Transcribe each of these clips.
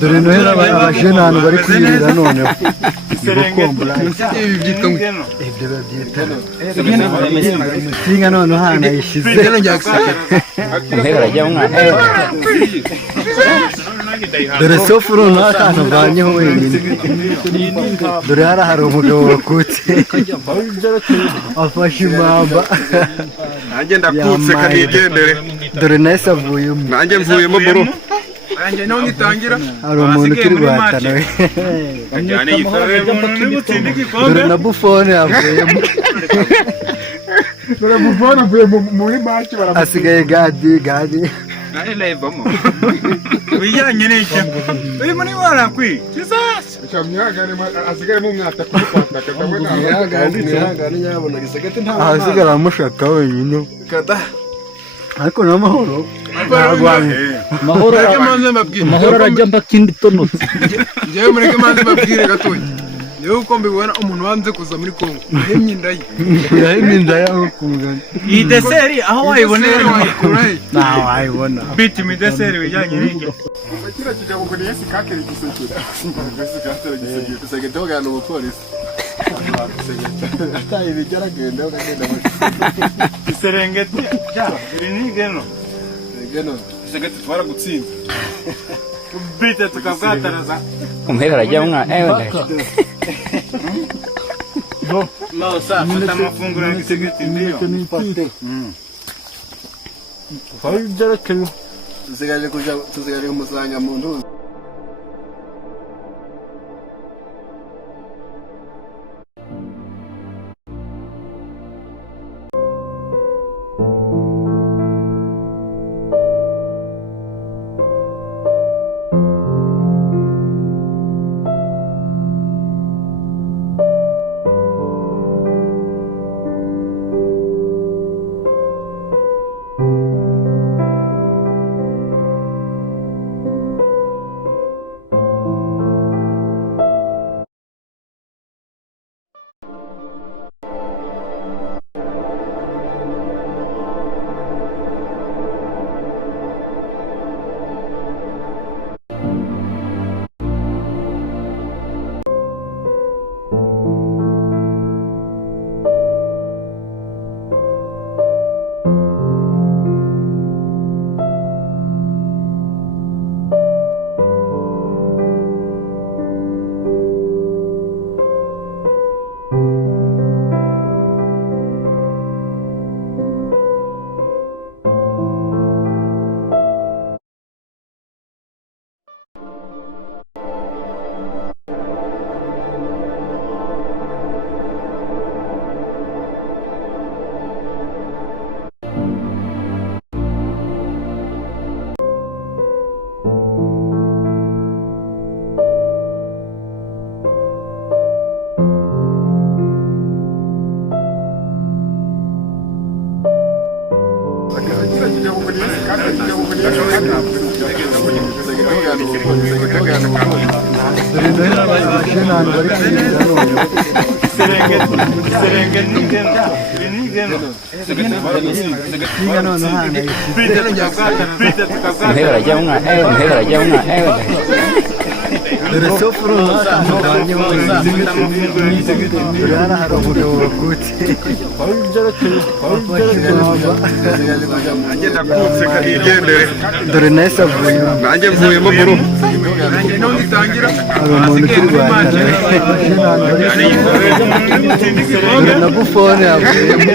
dore nohera abajene ahantu bari kwirira noneho ibikombora ibi byitwa ibyo babyita imitinga noneho hano ayishize dore sofuru n'akantu vanyeho wenyine dore hari umugabo wakutse afashe impamba nanjye ndakutse kanigendere dore nahise avuyemo nanjye mvuyemo bro nanjye naho ngitangira hari umuntu ukiri guhatana we dore na bufone yavuyemo dore bufone avuye muri match asigaye gadi nari live amo bijyanye n'iki uyu muri warakwi Jesus cyamyagane asigaye mu mwata kwataka mwihangane nyabona gisagate nta ahasigara amushaka wenyine kada ariko n'amahoro mahoro arajya mbakindi tonotse njyewe mureke manze babwire gatoya yewe uko mbibona umuntu wanze kuza muri Kongo yahimye inda ye aho kumugana iyi deseri aho wayibonera ntaho wayibona biti mi deseri bijyanye n'iki kira kijabo ngo yesi kakere gisekera gisegete ogana umupolisi ataye bigaragenda ukagenda Serengeti iri ni geno gisegete twara gutsinda bite tukabwataraza umhera arajya no sasa fata amafunguro ya gisegeti ndio tusigaje kumusanga mu ntuzi dore sofuru n'akantu vanyeho dore hari umugabo wakutse afashe impamba nanjye ndakutse kanigendere dore nahise avuyemo nanjye mvuyemo bro nanjye naho ngitangira hari umuntu ukiri guhatana dore na bufone yavuyemo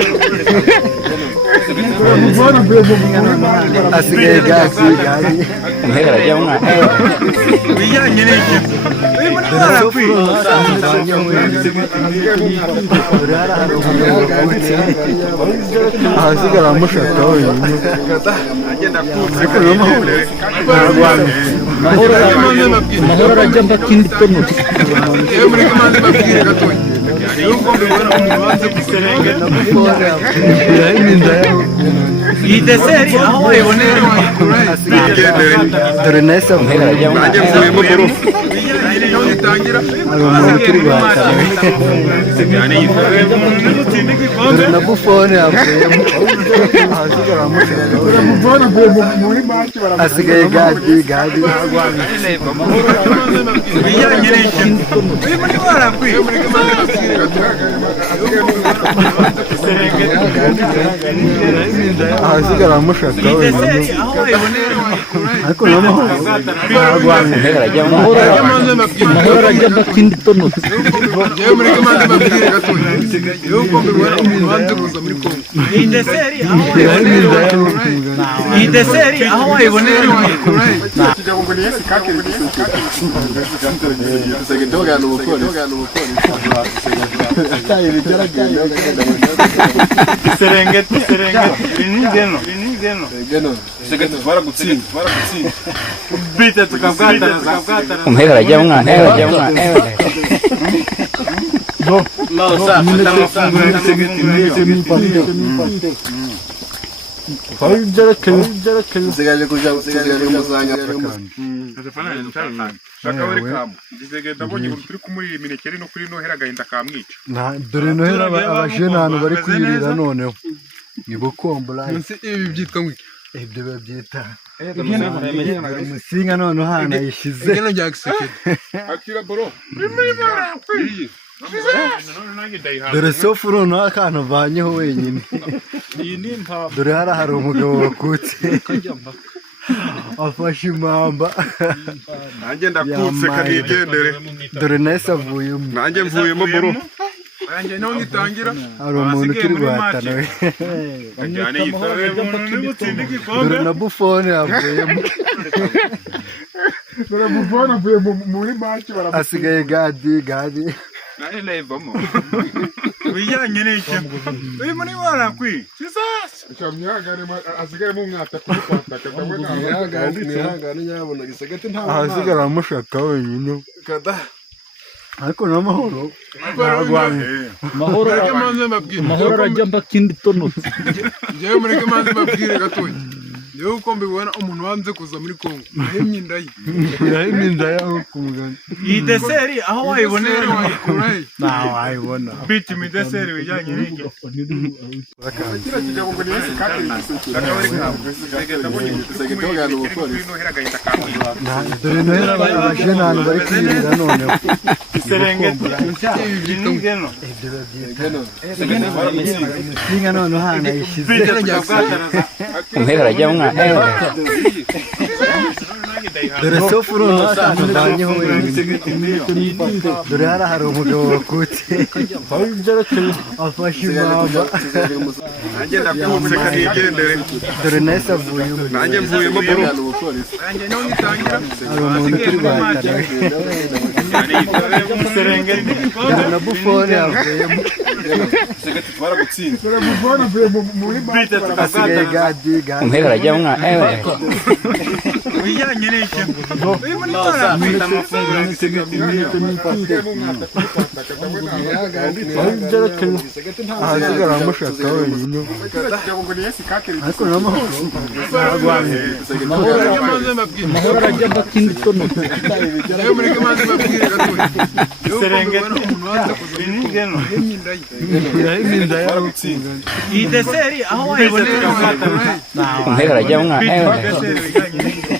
asigaye gadi umhera arajya bijyanye n'iki uyu muri dore sofuru n'akantu vanyeho dore hari umugabo wakutse ahasigara amushaka wenyine nanjye ndakutse ariko n'amahoro mahoro arajya mbakindi tonotse yewe mureke manze babwire gatoya yewe uko mbibona umuntu wanze kuza na bufone yahimye inda ye iyi deseri aho wayibonera dore nahise avuye nanjye mvuyemo bro hari umuntu turi guhatana dore na bufone yavuyemo ahasigara amushaka asigaye gadi ibijyanye n'iki uyu muri warakwiye ahasigara amushaka wenyine ariko n'amahoro amahoro arajya bakindi tonotse iyi deseri aho wayibonera Serengeti inigeno bite tukabwatana umhera arajya mwana usigaje kuja kumuzanya Shakawari kamu gisege ndabonye ngo turi kumurira imineke no kuri nohera agahinda kamwica dore nohera abajene ahantu bari kwirira noneho ibukombora ibi byitwa ngo ibyo babyita umusinga noneho hano yishize igeno rya giseke akira bro dore sofu noneho akantu vanyeho wenyine dore hari umugabo wakutse afashe impamba nanjye ndakutse kanigendere dore nahise avuyemo nanjye mvuyemo bro nanjye naho ngitangira hari umuntu turi guhatana we dore na bufone yavuyemo dore muvona avuye muri match asigaye gadi nari levamo ibijyanye n'iki uyu muri warakwiye cyamyagare asigaye mu mwata kwataka ndabona mwihangane nyabona gisagati nta ahasigara amushaka wenyine ariko n'amahoro amahoro arajya bakindi tonotse njyewe mureke manze mbabwire gatoya njyewe uko mbibona umuntu wanze kuza muri Kongo yahemye inda ye aho ku mugani iyi deseri aho wayibonera ntawe wayibona bite imi deseri bijyanye n'iki kira kijya ngo ni ese kake Shakawari kamu gisege ndabonye ngo turi kumurira imineke no kuri nohera agahinda kamwica dore nohera abajene ahantu bari kwirira noneho Serengeti inigeno umusinga noneho hano yishize bite tukabwatana umhera arajya mwana dore sofu noneho akantu vanyeho wenyine dore hari umugabo wakutse afashe impamba nanjye ndakutse kanigendere dore nahise avuyemo nanjye mvuyemo bro nanjye naho ngitangira hari umuntu turi guhatana we Serengeti dore na bufone yavuyemo dore muvona avuye muri match bite asigaye tukabwatana gadi umhera arajya mwana ibijyanye n'iki uyu muri warakwiye amafunguro ahasigara amushaka wenyine ariko n'amahoro amahoro arajya bakindi tonotse njyewe mureke manze mbabwire gatoya Serengeti inigeno iyi deseri aho wayibonera umhera arajya mwana deseri bijyanye n'iki